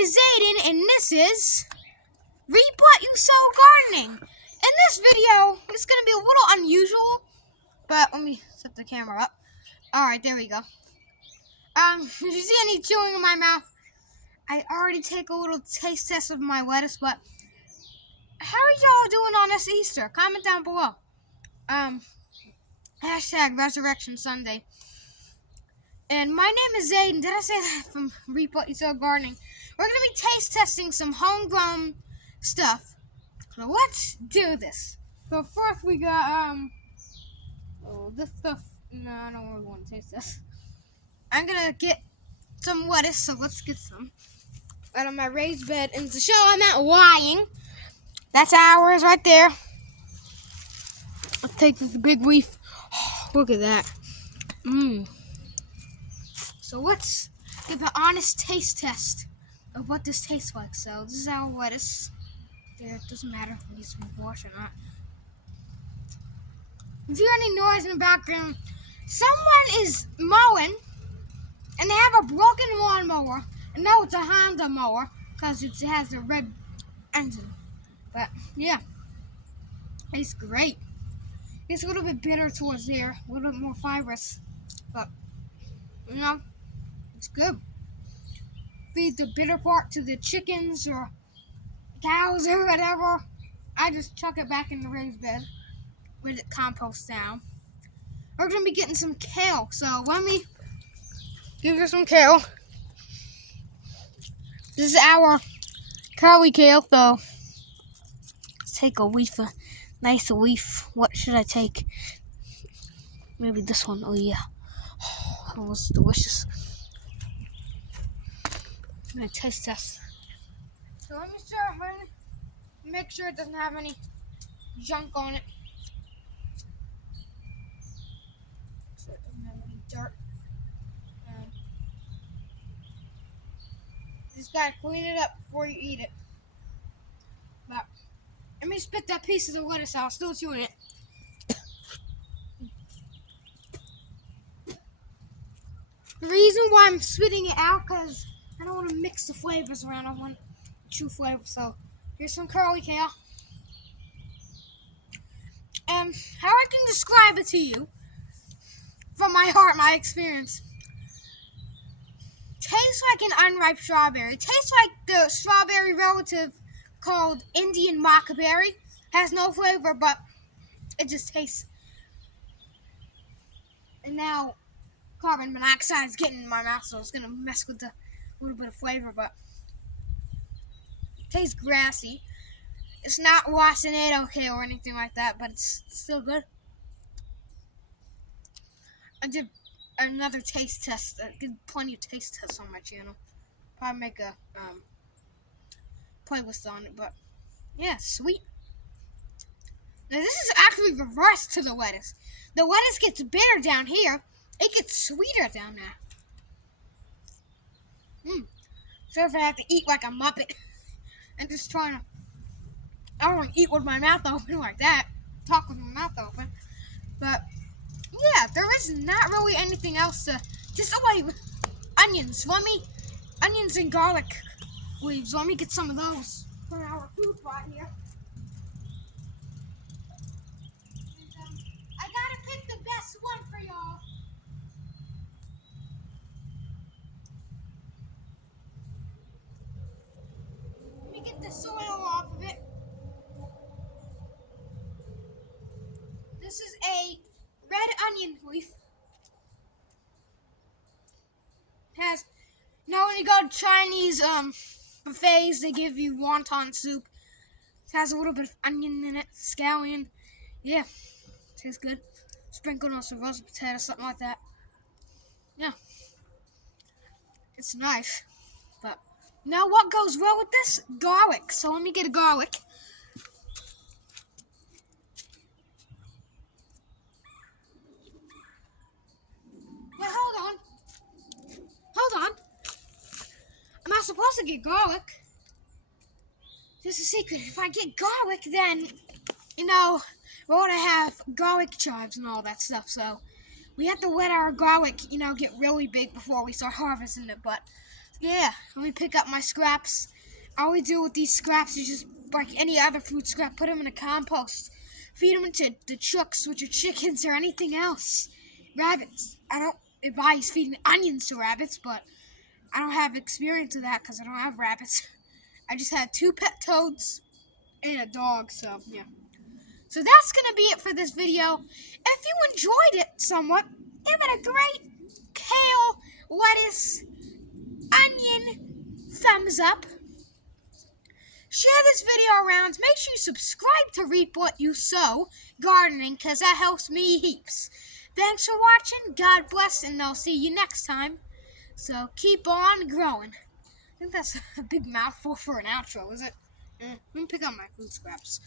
is Zayden, and this is Reap What You Sow Gardening. In this video, it's going to be a little unusual, but let me set the camera up. Alright, there we go. If you see any chewing in my mouth, I already take a little taste test of my lettuce, but how are y'all doing on this Easter? Comment down below. Hashtag Resurrection Sunday. And my name is Zayden. Did I say that from Reap What You Sow Gardening? We're going to be taste testing some homegrown stuff. So let's do this. So first we got, this stuff. No, I don't really want to taste this. I'm going to get some lettuce, so let's get some out of my raised bed. And to show I'm not lying, that's ours right there. Let's take this big leaf. Oh, look at that. So let's give an honest taste test of what this tastes like. So this is our lettuce. There, it doesn't matter if it needs to be washed or not. If you hear any noise in the background, someone is mowing and they have a broken lawnmower. And now it's a Honda mower because it has a red engine. But yeah, it's great. It's a little bit bitter towards there, a little bit more fibrous, but you know, it's good. Feed the bitter part to the chickens or cows or whatever. I just chuck it back in the raised bed with it compost down. We're gonna be getting some kale, so let me give you some kale. This is our curly kale, so let's take a leaf, a nice leaf. What should I take? Maybe this one. Oh yeah, that was delicious. I'm gonna taste test. So let me make sure it doesn't have any junk on it. So it doesn't have any dirt. You just gotta clean it up before you eat it. But let me spit that piece of the lettuce out. I'm still chewing it. The reason why I'm spitting it out because I don't want to mix the flavors around. I want true flavor. So here's some curly kale. And how I can describe it to you from my heart, my experience. Tastes like an unripe strawberry. It tastes like the strawberry relative called Indian mockberry. Has no flavor, but it just tastes. And now carbon monoxide is getting in my mouth, so it's gonna mess with the little bit of flavor, but it tastes grassy. It's not Wasanado kale or anything like that, but it's still good. I did another taste test. I did plenty of taste tests on my channel. Probably make a playlist on it, but yeah, sweet. Now this is actually reversed to the lettuce. The lettuce gets bitter down here. It gets sweeter down there. So if I have to eat like a Muppet, I'm just trying to. I don't want to eat with my mouth open like that. Talk with my mouth open. But yeah, there is not really anything else to. Just onions. Onions and garlic leaves. Let me get some of those for our food plot here. And, I gotta pick the best one for y'all. Let me get the soil off of it. This is a red onion leaf. Has when you go to Chinese buffets, they give you wonton soup. It has a little bit of onion in it, scallion. Yeah, tastes good. Sprinkled on some roasted potato, something like that. Yeah, it's nice. But now what goes well with this? Garlic. So let me get a garlic. Wait, hold on. I'm not supposed to get garlic. Just a secret. If I get garlic, then, we're going to have garlic chives and all that stuff. So we have to let our garlic, get really big before we start harvesting it. But yeah, let me pick up my scraps. All we do with these scraps is just like any other food scrap, put them in a compost, feed them to the chooks, which are chickens or anything else. Rabbits. I don't advise feeding onions to rabbits, but I don't have experience with that because I don't have rabbits. I just had 2 pet toads and a dog, so yeah. So that's going to be it for this video. If you enjoyed it somewhat, give it a great kale, lettuce, onion thumbs up. Share this video around. Make sure you subscribe to Reap What You Sow Gardening, because that helps me heaps. Thanks for watching. God bless, and I'll see you next time. So keep on growing. I think that's a big mouthful for an outro, is it? Let me pick up my food scraps.